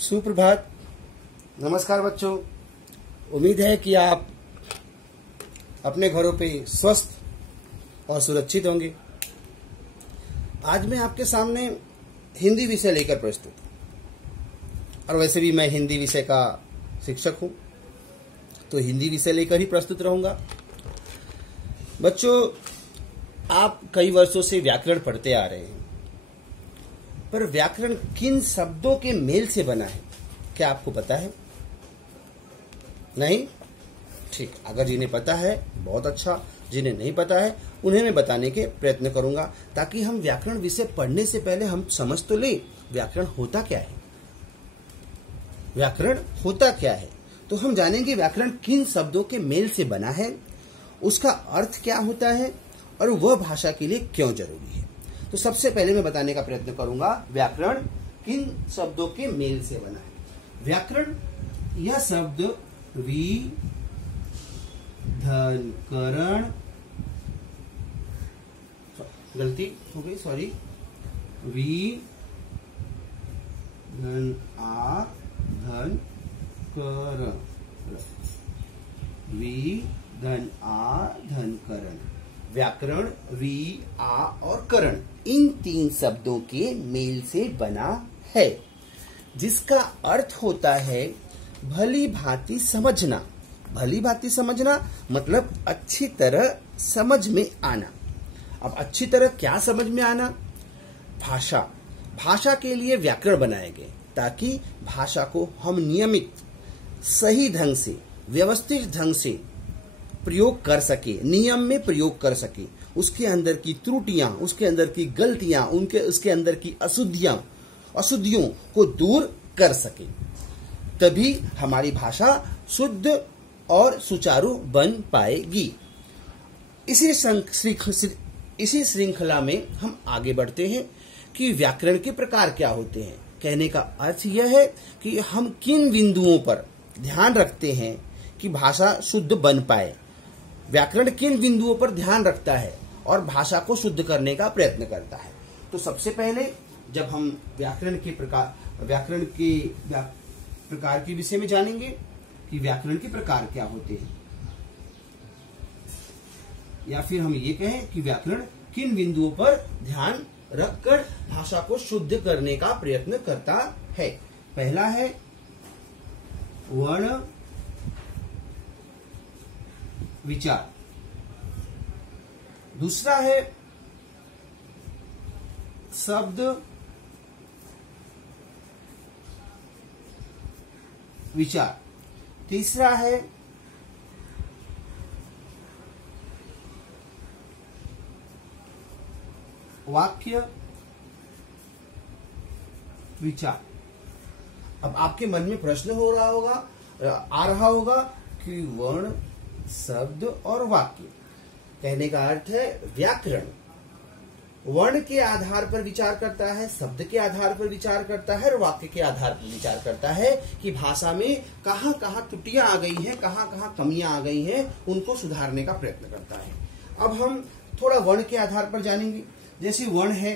सुप्रभात। नमस्कार बच्चों। उम्मीद है कि आप अपने घरों पे स्वस्थ और सुरक्षित होंगे। आज मैं आपके सामने हिंदी विषय लेकर प्रस्तुत हूँ और वैसे भी मैं हिंदी विषय का शिक्षक हूँ, तो हिंदी विषय लेकर ही प्रस्तुत रहूंगा। बच्चों, आप कई वर्षों से व्याकरण पढ़ते आ रहे हैं, पर व्याकरण किन शब्दों के मेल से बना है, क्या आपको पता है? नहीं? ठीक, अगर जिन्हें पता है बहुत अच्छा, जिन्हें नहीं पता है उन्हें मैं बताने के प्रयत्न करूंगा, ताकि हम व्याकरण विषय पढ़ने से पहले हम समझ तो लें व्याकरण होता क्या है। व्याकरण होता क्या है तो हम जानेंगे व्याकरण किन शब्दों के मेल से बना है, उसका अर्थ क्या होता है और वह भाषा के लिए क्यों जरूरी है। तो सबसे पहले मैं बताने का प्रयत्न करूंगा व्याकरण किन शब्दों के मेल से बना है। व्याकरण यह शब्द वि धन करण, गलती हो गई, सॉरी, वि धन आ धन करण, वि धन आ धन करण। व्याकरण वि, आ और करण इन तीन शब्दों के मेल से बना है, जिसका अर्थ होता है भली भांति समझना। भली भांति समझना मतलब अच्छी तरह समझ में आना। अब अच्छी तरह क्या समझ में आना? भाषा। भाषा के लिए व्याकरण बनाए गए ताकि भाषा को हम नियमित, सही ढंग से, व्यवस्थित ढंग से प्रयोग कर सके, नियम में प्रयोग कर सके। उसके अंदर की त्रुटियां, उसके अंदर की गलतियां, उसके अंदर की अशुद्धियों को दूर कर सके, तभी हमारी भाषा शुद्ध और सुचारू बन पाएगी। इसी श्रृंखला में हम आगे बढ़ते हैं कि व्याकरण के प्रकार क्या होते हैं। कहने का अर्थ यह है कि हम किन बिंदुओं पर ध्यान रखते हैं कि भाषा शुद्ध बन पाए। व्याकरण किन बिंदुओं पर ध्यान रखता है और भाषा को शुद्ध करने का प्रयत्न करता है। तो सबसे पहले जब हम व्याकरण के प्रकार के विषय में जानेंगे कि व्याकरण के प्रकार क्या होते हैं, या फिर हम ये कहें कि व्याकरण किन बिंदुओं पर ध्यान रखकर भाषा को शुद्ध करने का प्रयत्न करता है। पहला है वर्ण विचार, दूसरा है शब्द विचार, तीसरा है वाक्य विचार। अब आपके मन में प्रश्न आ रहा होगा कि वर्ण, शब्द और वाक्य, कहने का अर्थ है व्याकरण वर्ण के आधार पर विचार करता है, शब्द के आधार पर विचार करता है और वाक्य के आधार पर विचार करता है कि भाषा में कहाँ कहाँ त्रुटियां आ गई हैं, कहाँ कहाँ कमियां आ गई हैं, उनको सुधारने का प्रयत्न करता है। अब हम थोड़ा वर्ण के आधार पर जानेंगे। जैसे वर्ण है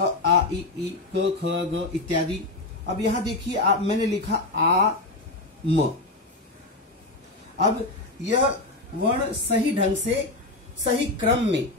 अ, आ, ई, क, ख, ग इत्यादि। अब यहां देखिए मैंने लिखा आ, म। अब यह वर्ण सही ढंग से, सही क्रम में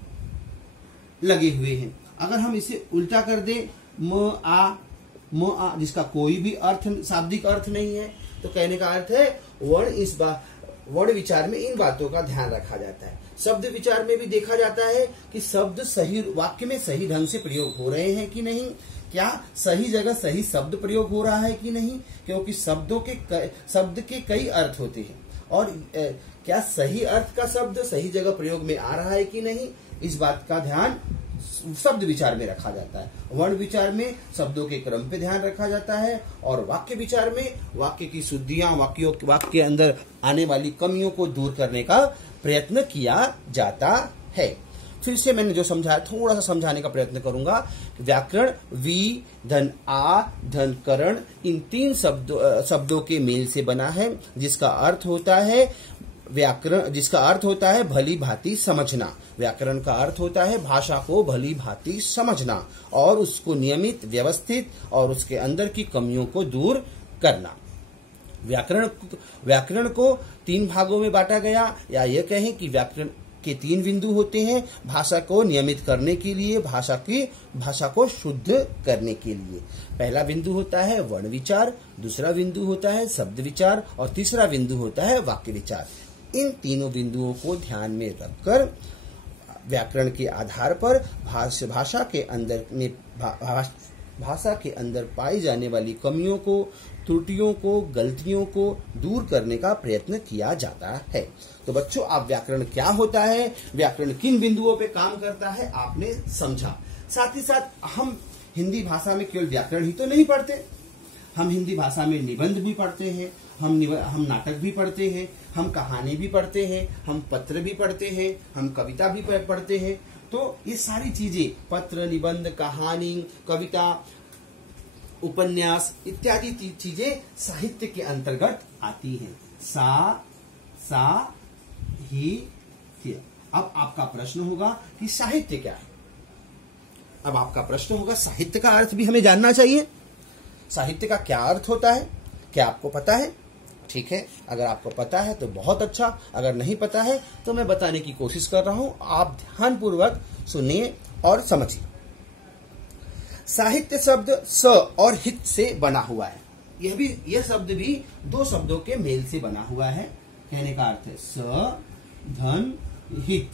लगे हुए हैं। अगर हम इसे उल्टा कर दे म आ, जिसका कोई भी अर्थ, शाब्दिक अर्थ नहीं है, तो कहने का अर्थ है वर्ण विचार में इन बातों का ध्यान रखा जाता है। शब्द विचार में भी देखा जाता है कि शब्द सही वाक्य में सही ढंग से प्रयोग हो रहे हैं कि नहीं, क्या सही जगह सही शब्द प्रयोग हो रहा है कि नहीं, क्योंकि शब्द के कई अर्थ होते हैं और क्या सही अर्थ का शब्द सही जगह प्रयोग में आ रहा है कि नहीं, इस बात का ध्यान शब्द विचार में रखा जाता है। वर्ण विचार में शब्दों के क्रम पे ध्यान रखा जाता है और वाक्य विचार में वाक्य की शुद्धियां, वाक्य के अंदर आने वाली कमियों को दूर करने का प्रयत्न किया जाता है। फिर से मैंने जो समझाया थोड़ा सा समझाने का प्रयत्न करूंगा। व्याकरण वि धन आ धन करण इन तीन शब्दों के मेल से बना है, जिसका अर्थ होता है व्याकरण, जिसका अर्थ होता है भली भांति समझना। व्याकरण का अर्थ होता है भाषा को भली भांति समझना और उसको नियमित, व्यवस्थित और उसके अंदर की कमियों को दूर करना। व्याकरण को 3 भागों में बांटा गया, या यह कहें कि व्याकरण के 3 बिंदु होते हैं। भाषा को नियमित करने के लिए, भाषा को शुद्ध करने के लिए। पहला बिंदु होता है वर्ण विचार, दूसरा बिंदु होता है शब्द विचार और तीसरा बिंदु होता है वाक्य विचार। इन तीनों बिंदुओं को ध्यान में रखकर व्याकरण के आधार पर भाषा के अंदर पाई जाने वाली कमियों को, त्रुटियों को, गलतियों को दूर करने का प्रयत्न किया जाता है। तो बच्चों, आप व्याकरण क्या होता है, व्याकरण किन बिंदुओं पे काम करता है, आपने समझा। साथ ही साथ हम हिंदी भाषा में केवल व्याकरण ही तो नहीं पढ़ते, हम हिंदी भाषा में निबंध भी पढ़ते हैं, हम नाटक भी पढ़ते हैं, हम कहानी भी पढ़ते हैं, हम पत्र भी पढ़ते हैं, हम कविता भी पढ़ते हैं। तो ये सारी चीजें, पत्र, निबंध, कहानी, कविता, उपन्यास इत्यादि चीजें साहित्य के अंतर्गत आती हैं। साहित्य। अब आपका प्रश्न होगा कि साहित्य क्या है। अब आपका प्रश्न होगा, साहित्य का अर्थ भी हमें जानना चाहिए। साहित्य का क्या अर्थ होता है, क्या आपको पता है? ठीक है, अगर आपको पता है तो बहुत अच्छा, अगर नहीं पता है तो मैं बताने की कोशिश कर रहा हूं, आप ध्यानपूर्वक सुनिए और समझिए। साहित्य शब्द स और हित से बना हुआ है। यह शब्द भी 2 शब्दों के मेल से बना हुआ है। कहने का अर्थ है स, धन, हित,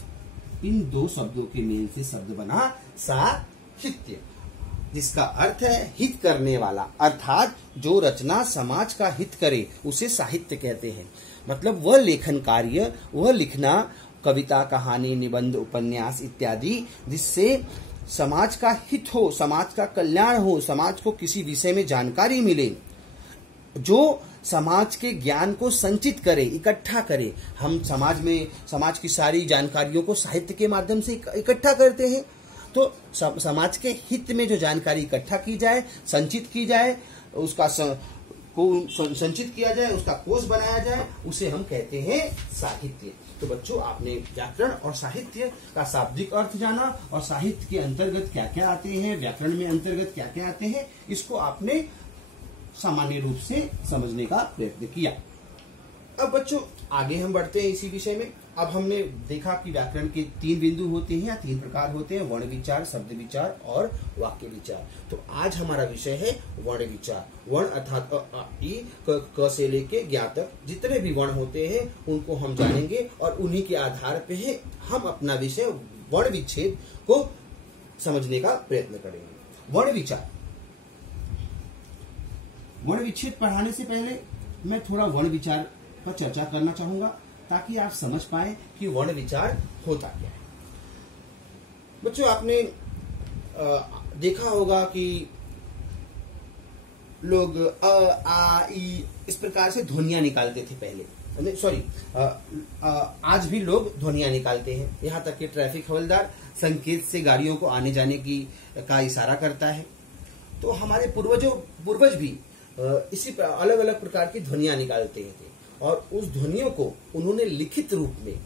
इन 2 शब्दों के मेल से शब्द बना साहित्य, जिसका अर्थ है हित करने वाला, अर्थात जो रचना समाज का हित करे उसे साहित्य कहते हैं। मतलब वह लेखन कार्य, वह लिखना, कविता, कहानी, निबंध, उपन्यास इत्यादि, जिससे समाज का हित हो, समाज का कल्याण हो, समाज को किसी विषय में जानकारी मिले, जो समाज के ज्ञान को संचित करे, इकट्ठा करे। हम समाज की सारी जानकारियों को साहित्य के माध्यम से इकट्ठा करते हैं। तो समाज के हित में जो जानकारी इकट्ठा की जाए, संचित की जाए, उसका संचित किया जाए, उसका कोश बनाया जाए, उसे हम कहते हैं साहित्य। तो बच्चों, आपने व्याकरण और साहित्य का शाब्दिक अर्थ जाना और साहित्य के अंतर्गत क्या क्या आते हैं, व्याकरण में अंतर्गत क्या क्या आते हैं, इसको आपने सामान्य रूप से समझने का प्रयत्न किया। अब बच्चों, आगे हम बढ़ते हैं इसी विषय में। अब हमने देखा कि व्याकरण के 3 बिंदु होते हैं या 3 प्रकार होते हैं, वर्ण विचार, शब्द विचार और वाक्य विचार। तो आज हमारा विषय है वर्ण विचार। वर्ण अर्थात अ, आ, ई, क से लेके ज्ञ तक जितने भी वर्ण होते हैं उनको हम जानेंगे और उन्हीं के आधार पे हम अपना विषय वर्ण विच्छेद को समझने का प्रयत्न करेंगे। वर्ण विचार। वर्ण विच्छेद पढ़ाने से पहले मैं थोड़ा वर्ण विचार पर चर्चा करना चाहूंगा, ताकि आप समझ पाए कि वर्ण विचार होता क्या है। बच्चों, आपने देखा होगा कि लोग अ, आ, ई इस प्रकार से ध्वनियां निकालते थे पहले। सॉरी, आज भी लोग ध्वनियां निकालते हैं। यहाँ तक कि ट्रैफिक हवलदार संकेत से गाड़ियों को आने जाने का इशारा करता है। तो हमारे पूर्वज भी इसी अलग अलग प्रकार की ध्वनियां निकालते थे और उस ध्वनियों को उन्होंने लिखित रूप में,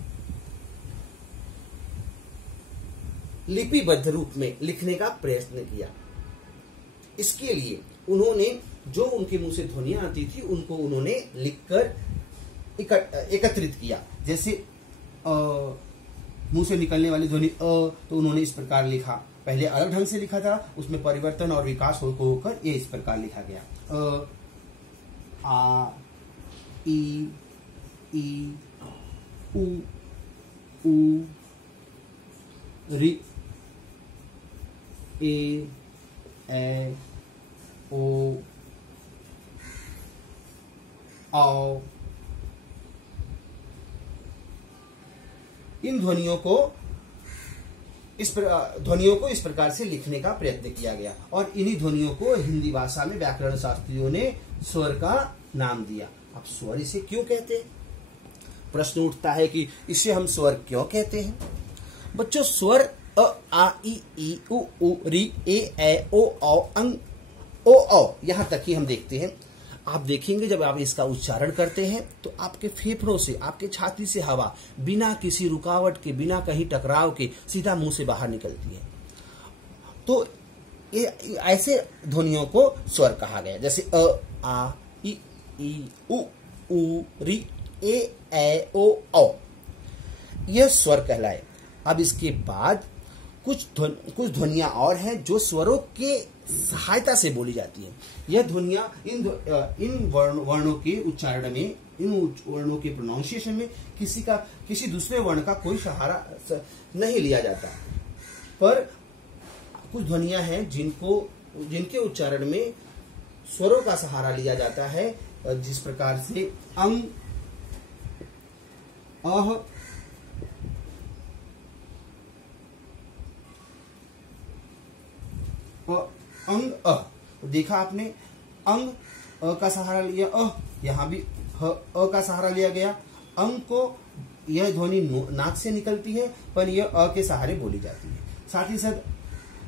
लिपिबद्ध रूप में लिखने का प्रयत्न किया। इसके लिए उन्होंने जो उनके मुंह से ध्वनियां आती थी उनको उन्होंने लिखकर एकत्रित किया। जैसे मुंह से निकलने वाली ध्वनि तो उन्होंने इस प्रकार लिखा। पहले अलग ढंग से लिखा था, उसमें परिवर्तन और विकास होकर ये इस प्रकार लिखा गया। आ, ई, उ, रि, ए, ओ, औ। इन ध्वनियों को इस प्रकार से लिखने का प्रयत्न किया गया और इन्हीं ध्वनियों को हिंदी भाषा में व्याकरण शास्त्रियों ने स्वर का नाम दिया। अब स्वर इसे क्यों कहते हैं? प्रश्न उठता है कि इसे हम स्वर क्यों कहते हैं? बच्चों, स्वर अ, आ, ई, उ, रि, ए, ओ, औ, अंग, ओ, औ, यहां तक ही हम देखते हैं। आप देखेंगे जब आप इसका उच्चारण करते हैं तो आपके फेफड़ों से, आपके छाती से हवा बिना किसी रुकावट के, बिना कहीं टकराव के सीधा मुंह से बाहर निकलती है। तो ये ऐसे ध्वनियों को स्वर कहा गया, जैसे अ, आ, इ, उ, री, ए, ओ, औ। यह स्वर कहलाए। अब इसके बाद कुछ ध्वनियां और हैं जो स्वरों के सहायता से बोली जाती है। यह ध्वनियां इन वर्णों के उच्चारण में, इन वर्णों के प्रोनाउंसिएशन में किसी दूसरे वर्ण का कोई सहारा नहीं लिया जाता, पर कुछ ध्वनियां हैं जिनके उच्चारण में स्वरों का सहारा लिया जाता है, जिस प्रकार से अंग, अह, अंग, अ। देखा आपने, अंग अ का सहारा लिया, यहां भी अ का सहारा लिया गया। अंग को यह ध्वनि नाक से निकलती है, पर यह अ के सहारे बोली जाती है। साथ ही साथ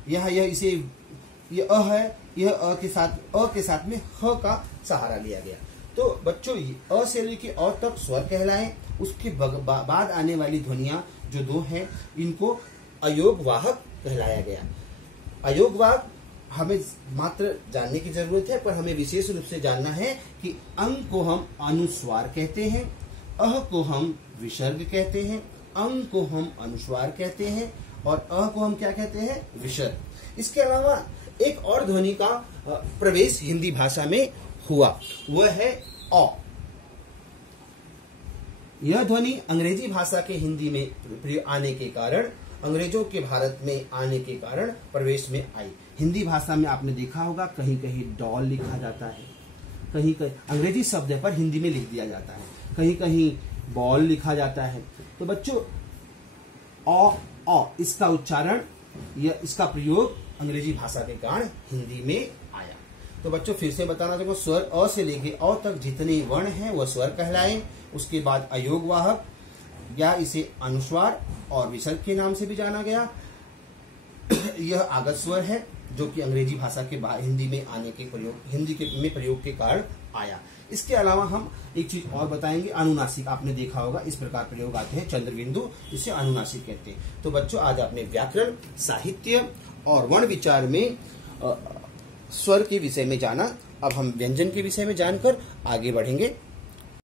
यह अ है, यह अ के साथ में ह का सहारा लिया गया। तो बच्चों, अ से लेके अ तक स्वर कहलाए। उसके बाद आने वाली ध्वनियां जो दो हैं, इनको अयोगवाहक कहलाया गया। अयोगवाहक हमें मात्र जानने की जरूरत है, पर हमें विशेष रूप से जानना है कि अंग को हम अनुस्वार कहते हैं, अह को हम विसर्ग कहते हैं, अंग को हम अनुस्वार कहते हैं और अह को हम क्या कहते हैं, विसर्ग। इसके अलावा एक और ध्वनि का प्रवेश हिंदी भाषा में हुआ, वह है औ। यह ध्वनि अंग्रेजी भाषा के हिंदी में आने के कारण, अंग्रेजों के भारत में आने के कारण प्रवेश में आई। हिंदी भाषा में आपने देखा होगा कहीं कहीं डॉल लिखा जाता है, कहीं कहीं अंग्रेजी शब्द पर हिंदी में लिख दिया जाता है, कहीं कहीं बॉल लिखा जाता है। तो बच्चों, औ इसका उच्चारण या इसका प्रयोग अंग्रेजी भाषा के कारण हिंदी में आया। तो बच्चों, फिर से बताना देखो, स्वर अ से लेके औ तक जितने वर्ण हैं वह स्वर कहलाए। उसके बाद अयोगवाहक या इसे अनुस्वार और विसर्ग के नाम से भी जाना गया। यह आगत स्वर है जो कि अंग्रेजी भाषा के हिंदी में आने के प्रयोग के कारण आया। इसके अलावा हम एक चीज और बताएंगे, अनुनासिक। आपने देखा होगा इस प्रकार प्रयोग आते हैं, चंद्रबिंदु, इसे अनुनासिक कहते हैं। तो बच्चों, आज आपने व्याकरण, साहित्य और वर्ण विचार में स्वर के विषय में जाना। अब हम व्यंजन के विषय में जानकर आगे बढ़ेंगे।